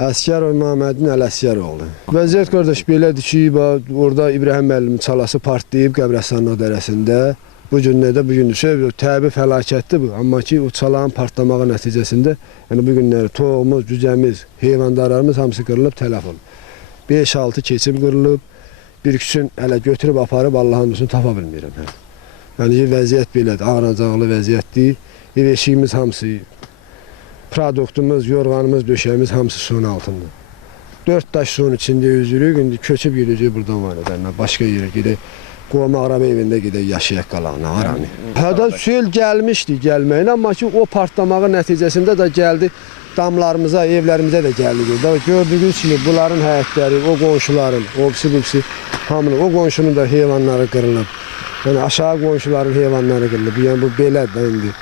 Əsgərov Məhəmmədin Ələsgəroğlu. Vəziyyət qardaş belədir ki, orada İbrahim müəllimin çalası partlayıb Qəbrəstanlıq dərəsində. Bu gün nədə bu gündür? Təbii fəlakətdir bu. Amma ki o çalağın partlamağı nəticəsində yəni bu günləri toğumuz, cücəmiz, heyvandarlarımız hamısı qırılıb, tələf olub. 5-6 keçim qırılıb. Bir üçün hələ götürüb aparıb Allahın üstünü tapa bilmirəm. Yəni vəziyyət belədir, ağracaqlı vəziyyətdir. Ev eşiyimiz hamısı, produktumuz, yorğanımız, döşəyimiz hamısı suyun altında. 4 daş suyun içində üzürük, indi köçüb gedəcək buradan var edənlər, başqa yerə gedək. Qovma Ağraba evində gedək, yaşayaq qalağına, haranı. Hədə sel gəlmişdi gəlməyin, amma ki o partlamağı nəticəsində də gəldi, damlarımıza, evlərimizə də gəldi. Gördüyünüz kimi bunların həyətləri, o qonşuların, o hamının, o qonşunun da heyvanları qırılıb. Yəni aşağı qonşuların heyvanları qırılıb, yəni bu belədir indi.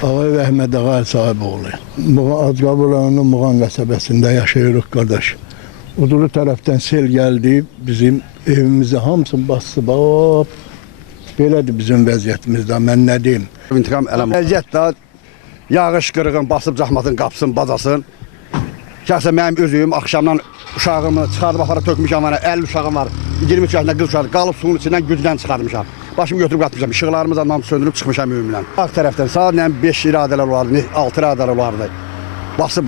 Ağay Əhməd Ağay Sahiboğlu. Acqabı rayonunun Muğan qəsəbəsində yaşayırıq qardaş. Udulu tərəfdən sel gəldi, bizim evimizi hamısını bastı, belədir bizim vəziyyətimizdə, mən nə deyim? İntiqam eləmə. Vəziyyət də yağış qırığın, basıb zahmatın, qapsın, bacasın. Şəxsən mənim özüm axşamdan uşağımı çıxardıb aparıb tökmüşəm, 50 uşağım var, 23 yaşında qız uşağı, qalıb suyun içindən gücdən çıxarmışam. Başımı götürüb qatmışam, işıqlarımızla namı söndürüb çıxmışam ümumən. Sağ tərəfdən saat 5 iradələr olardı, 6 iradələr olardı. Basıb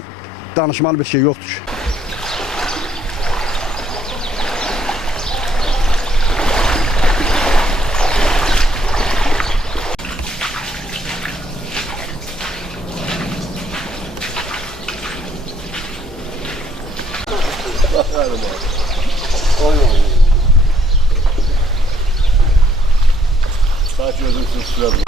danışmalı bir şey yoxdur ki. Sadece özümsüz sürelim.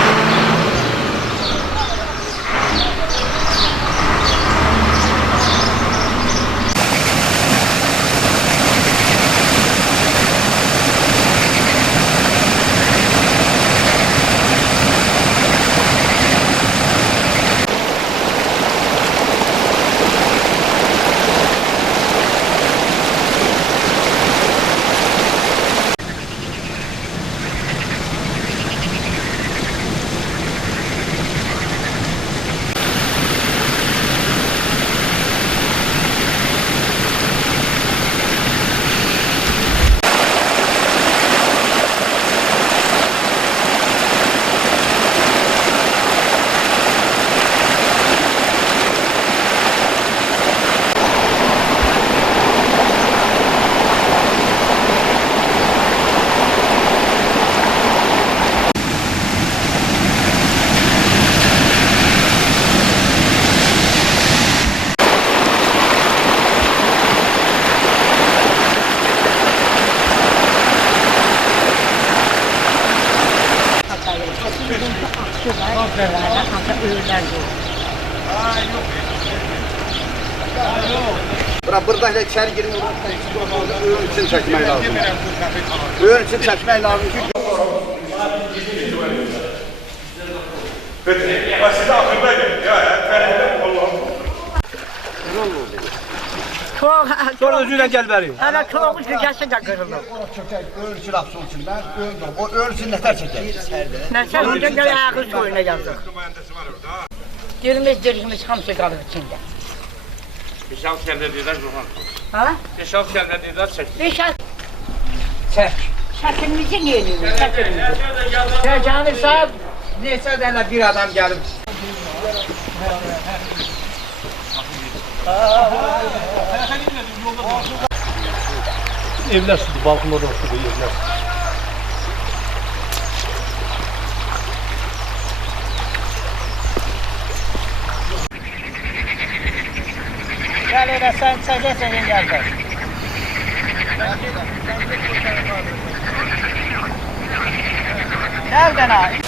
Buradan içeri girin, öğün için çekmek lazım. Öğün için çekmek lazım ki. Size akıldayım. Ya Feride Allah'ım. Sonra özüyle gel veriyor. Evet, çoğu gücəsi də qırılır. Öğün için laf soğuk içinden, o öğün için neler çeker? Məsələn, bugün gəl ayağı suyuna yazıq. Dilimiz, dirimiz hamısı qalır içində. 5-6 kəldə deyirlər Ruhan. Ha? 5-6 kəldə deyirlər çək. Çək. Çəkimizi niyə ediyoruz? Çəkimizi. Sərcanı sahib, Neçə dənə bir adam gəlib. Evlər sudur, balkonlardan sudur evlər. gəl elə sən çəkəsən gəl. Nereden abi?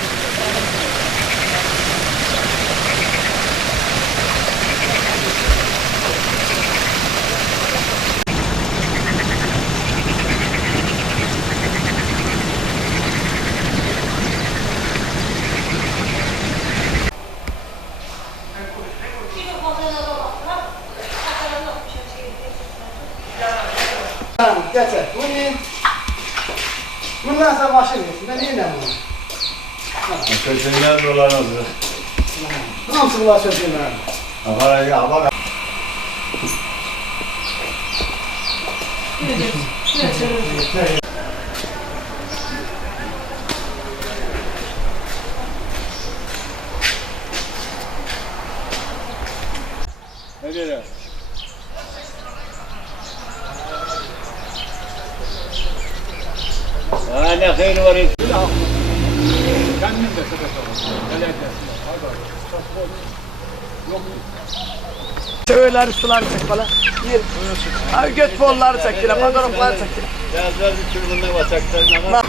Bundan sonra başını yesin. Ben yine bunu. Köşeler dolanırdı. Nasıl bunlar sözüm ben? Nereye? Ne hayır var ya. Çöğleri suları çek bana. Yer. Göt bolları çektiler, pazarlıkları çektiler. Biraz bir çırpınma basaklarına ama.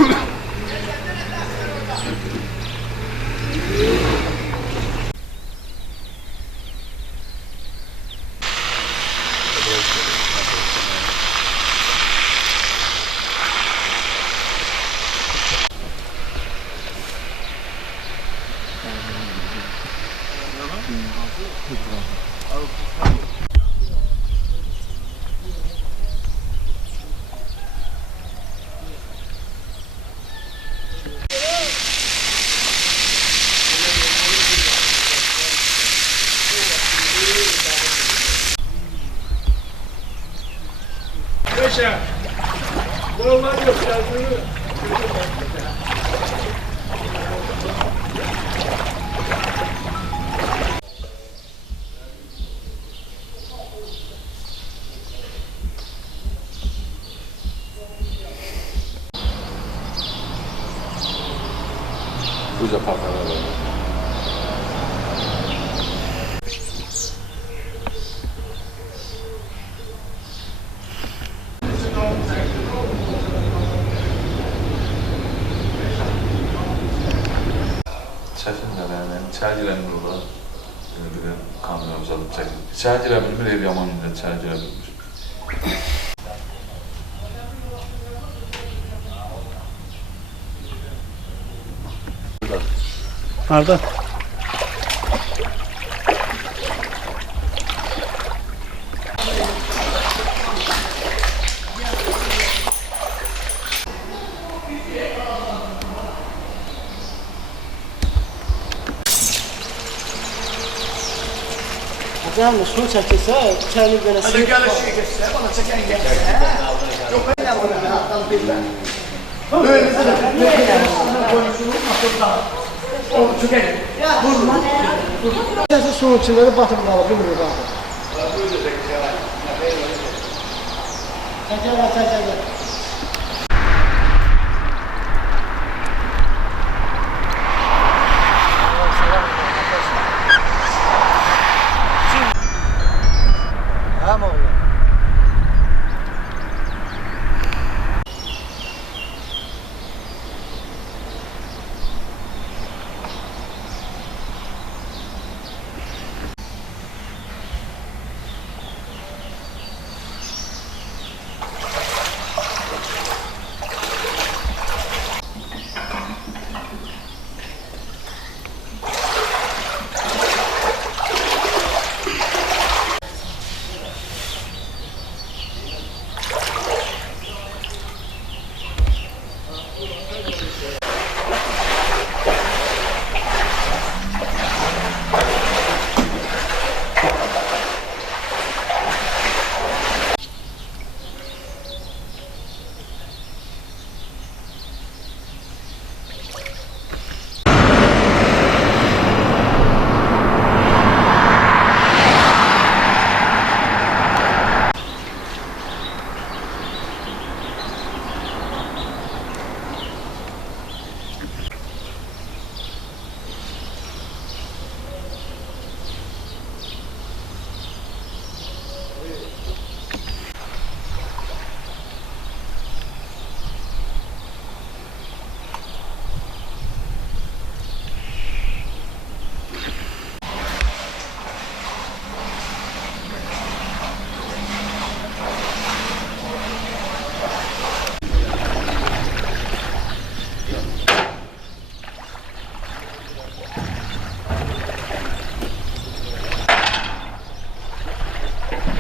Çəkinlər, yəni içəri girəmir olar. Bir də kameramızı alıb çəkin. İçəri girə bilmir, ev yaman indi içəri girə bilmir. Nerede? Adamla su çekilse, çayını böyle sıkı. Hadi gel ışığı geçse, bana çeken geçse. Yok ben de bunu alttan bilmem. Böyle o çökelim. Vurma. Nasıl su içinde batırıp alıp bilmiyor bak. Çekil. Tamam oğlum.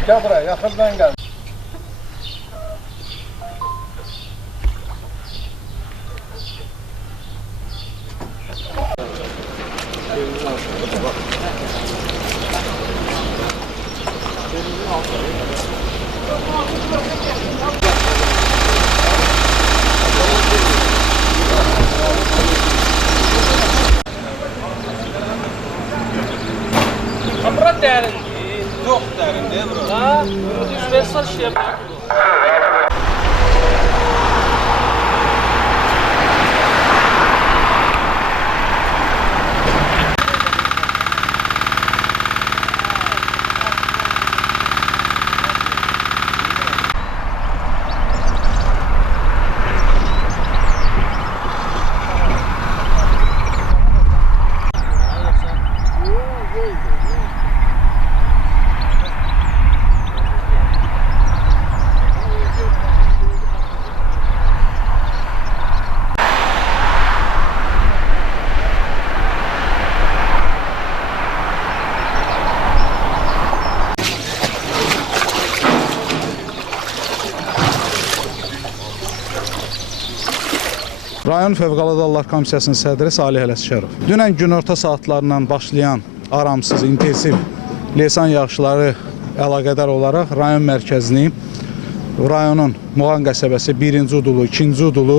Gel buraya, yakından gel. Rayon Fövqəladə Hallar Komissiyasının sədri Salih Ələsgərov. Dünən günorta saatlarından başlayan aramsız, intensiv leysan yağışları əlaqədar olaraq rayon mərkəzini, rayonun Muğan qəsəbəsi 1-ci Udulu, 2-ci Udulu,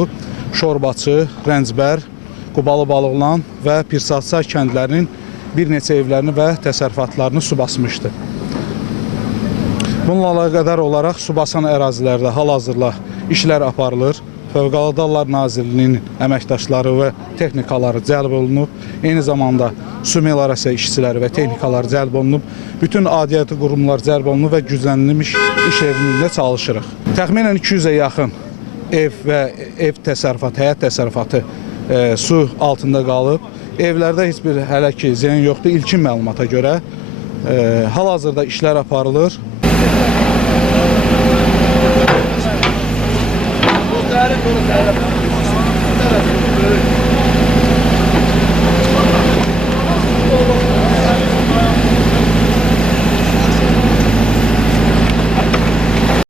Şorbaçı, Rəncbər, Qubalı Balıqlan və Pirsatsa kəndlərinin bir neçə evlərini və təsərrüfatlarını su basmışdı. Bununla əlaqədar olaraq su basan ərazilərdə hal-hazırda işlər aparılır. Fövqəladə Hallar Nazirliyinin əməkdaşları və texnikaları cəlb olunub. Eyni zamanda su meliorasiya işçiləri və texnikaları cəlb olunub. Bütün adiyyatı qurumlar cəlb olunub və güclənilmiş iş rejimində çalışırıq. Təxminən 200-ə yaxın ev və ev təsərrüfatı, həyət təsərrüfatı su altında qalıb. Evlərdə heç bir hələ ki ziyan yoxdur. İlkin məlumata görə hal-hazırda işlər aparılır. Muhtarım bunu